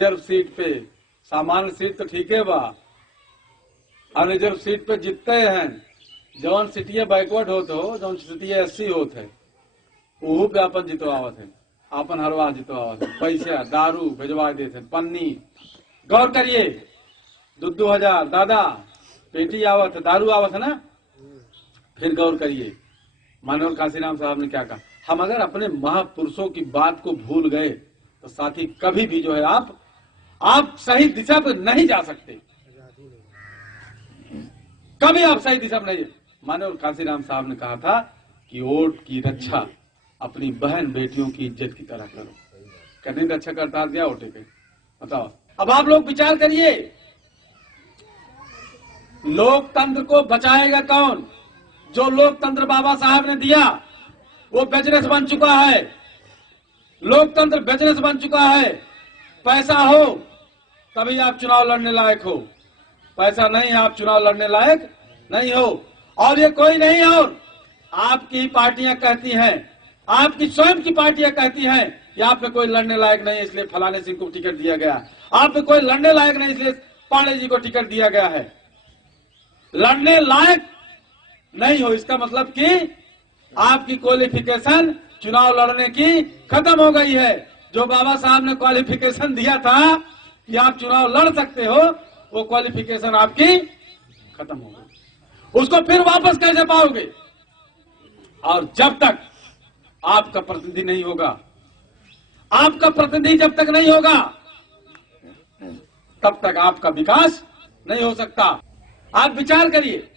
Reserve seat पे, सामान्य seat तो ठीक है बा, और रिजर्व सीट पे जीतते हैं। जौन सिटिया बैकवर्ड होते हो, जौन सिटिया एससी होते है, वहू पे अपन जितवावत है, अपन हरवा जितवावत है। पैसा दारू भेजवा देते, पन्नी। गौर करिए, 2,000 दादा पेटी आवत है, दारू आवत है ना। फिर गौर करिए मानव काशीराम साहब ने क्या कहा। हम अगर अपने महापुरुषों की बात को भूल गए तो साथी कभी भी जो है आप सही दिशा पर नहीं जा सकते। कभी आप सही दिशा में नहीं। मानव काशीराम साहब ने कहा था कि वोट की रक्षा अपनी बहन बेटियों की इज्जत की तरह करो। करने रक्षा करता दिया वोटे पे, बताओ। अब आप लोग विचार करिए, लोकतंत्र को बचाएगा कौन? जो लोकतंत्र बाबा साहब ने दिया वो बिजनेस बन चुका है। लोकतंत्र बिजनेस बन चुका है। पैसा हो तभी आप चुनाव लड़ने लायक हो, पैसा नहीं है आप चुनाव लड़ने लायक नहीं हो। और ये कोई नहीं, और आपकी पार्टियां कहती हैं, आपकी स्वयं की पार्टियां कहती हैं कि आप पे कोई लड़ने लायक नहीं है इसलिए फलाने सिंह को टिकट दिया गया, आप पे कोई लड़ने लायक नहीं इसलिए पांडे जी को टिकट दिया गया है। लड़ने लायक नहीं हो इसका मतलब कि आपकी क्वालिफिकेशन चुनाव लड़ने की खत्म हो गई है। जो बाबा साहब ने क्वालिफिकेशन दिया था कि आप चुनाव लड़ सकते हो, वो क्वालिफिकेशन आपकी खत्म हो गई। उसको फिर वापस कैसे पाओगे? और जब तक आपका प्रतिनिधि नहीं होगा, आपका प्रतिनिधि जब तक नहीं होगा तब तक आपका विकास नहीं हो सकता। आप विचार करिए,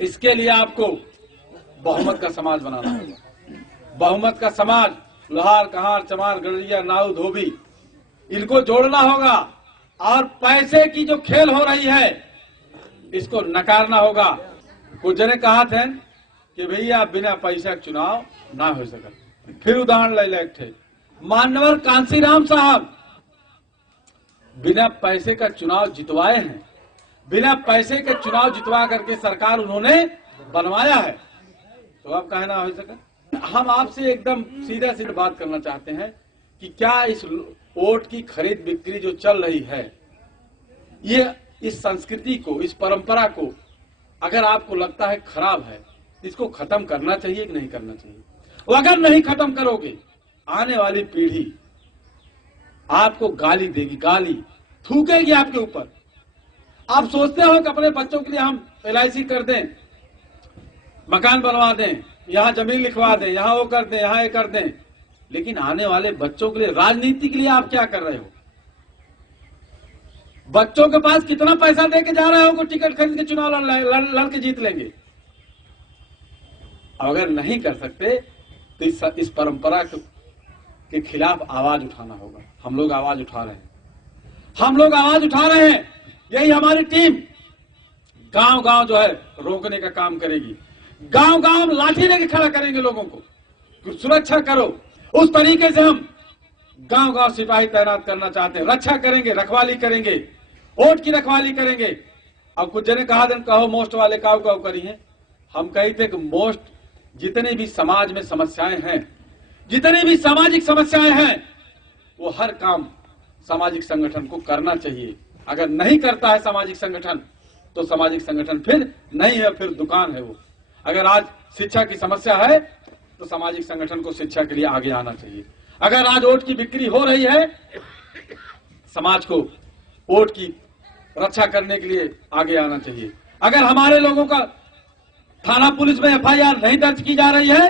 इसके लिए आपको बहुमत का समाज बनाना होगा। बहुमत का समाज, लोहार कहार चमार गड़रिया नाऊ धोबी, इनको जोड़ना होगा। और पैसे की जो खेल हो रही है इसको नकारना होगा। कुछ जने कहा थे कि भैया बिना पैसा चुनाव ना हो सके। फिर उदाहरण ले ले थे मानवर कांशीराम साहब, बिना पैसे का चुनाव जितवाए हैं। बिना पैसे के चुनाव जितवा करके सरकार उन्होंने बनवाया है, तो अब कहना हो सके। हम आपसे एकदम सीधा सीधा बात करना चाहते हैं कि क्या इस वोट की खरीद बिक्री जो चल रही है, ये इस संस्कृति को, इस परंपरा को अगर आपको लगता है खराब है, इसको खत्म करना चाहिए कि नहीं करना चाहिए? और अगर नहीं खत्म करोगे, आने वाली पीढ़ी आपको गाली देगी, गाली थूकेगी आपके ऊपर। आप सोचते हो कि अपने बच्चों के लिए हम LIC कर दें, मकान बनवा दें, यहाँ जमीन लिखवा दें, यहाँ वो कर दें, यहाँ ये कर दें, लेकिन आने वाले बच्चों के लिए, राजनीति के लिए आप क्या कर रहे हो? बच्चों के पास कितना पैसा देके जा रहे हो कि टिकट खरीद के चुनाव लड़ के जीत लेंगे? अगर नहीं कर सकते तो इस परंपरा के खिलाफ आवाज उठाना होगा। हम लोग आवाज उठा रहे हैं, हम लोग आवाज उठा रहे हैं। यही हमारी टीम गांव गांव जो है रोकने का काम करेगी। गांव गांव लाठी लेके खड़ा करेंगे लोगों को, सुरक्षा करो। उस तरीके से हम गांव गांव सिपाही तैनात करना चाहते हैं। रक्षा करेंगे, रखवाली करेंगे, वोट की रखवाली करेंगे। अब कुछ जने कहा दिन कहो मोस्ट वाले काव काव करी हैं। हम कहते कि मोस्ट, जितने भी समाज में समस्याएं हैं, जितनी भी सामाजिक समस्याएं हैं, वो हर काम सामाजिक संगठन को करना चाहिए। अगर नहीं करता है सामाजिक संगठन तो सामाजिक संगठन फिर नहीं है, फिर दुकान है वो। अगर आज शिक्षा की समस्या है तो सामाजिक संगठन को शिक्षा के लिए आगे आना चाहिए। अगर आज वोट की बिक्री हो रही है, समाज को वोट की रक्षा करने के लिए आगे आना चाहिए। अगर हमारे लोगों का थाना पुलिस में FIR नहीं दर्ज की जा रही है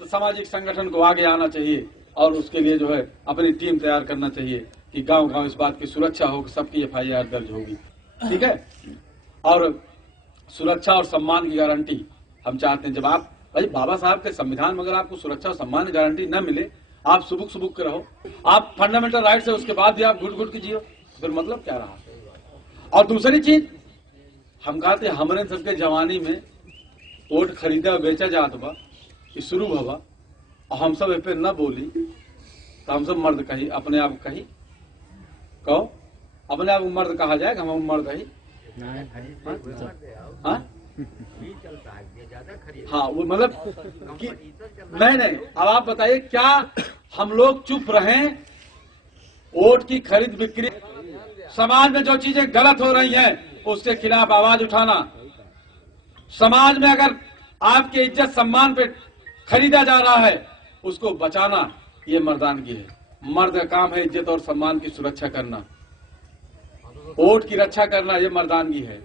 तो सामाजिक संगठन को आगे आना चाहिए और उसके लिए जो है अपनी टीम तैयार करना चाहिए कि गांव गांव इस बात की सुरक्षा हो कि सबकी FIR दर्ज होगी। ठीक है? और सुरक्षा और सम्मान की गारंटी हम चाहते हैं। जब आप भाई बाबा साहब के संविधान में अगर आपको सुरक्षा और सम्मान की गारंटी न मिले, आप सुबुक के रहो, आप फंडामेंटल राइट से, उसके बाद भी आप घुट के जियो, फिर मतलब क्या रहा? और दूसरी चीज हम कहते हमारे सबके जवानी में वोट खरीदा बेचा जात बा, शुरू भवा, और हम सब पे न बोली तो हम सब मर्द कही, अपने आप कही, कहो अपने आप मर्द कहा जाए, हम मर्द कही। हाँ वो मतलब कि नहीं। अब आप बताइए, क्या हम लोग चुप रहें वोट की खरीद बिक्री, समाज में जो चीजें गलत हो रही हैं उसके खिलाफ आवाज उठाना, समाज में अगर आपके इज्जत सम्मान पे खरीदा जा रहा है उसको बचाना, ये मर्दानगी है। मर्द का काम है इज्जत और सम्मान की सुरक्षा करना, वोट की रक्षा करना, ये मर्दानगी है।